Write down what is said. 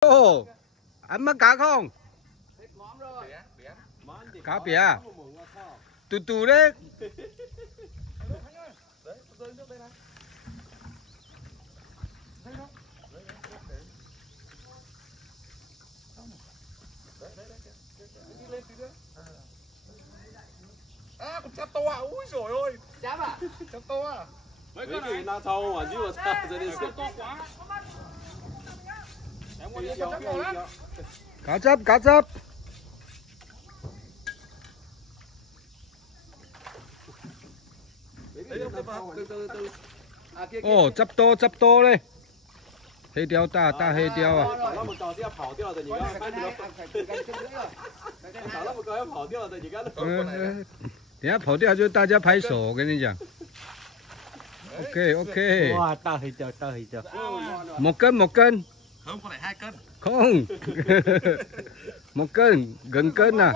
Ồ, anh bắt cá không? Cá bỉa. Tù tù đấy. À, con chắp to à? Úi dồi ôi. Chắp à? Chắp to à? Mấy cái na sâu mà chứ mà sao giờ đi to quá. Cá chép, cá chép. Ồ, chắp to đây.黑雕大黑雕啊！搞那么高就要跑掉的，你看，搞那么高要跑掉的，你看。等下跑掉就大家拍手，我跟你讲。OK。哇，大黑雕，大黑雕。1 cân. Không, con này 2 cân. Không. 1 cân, gần cân à.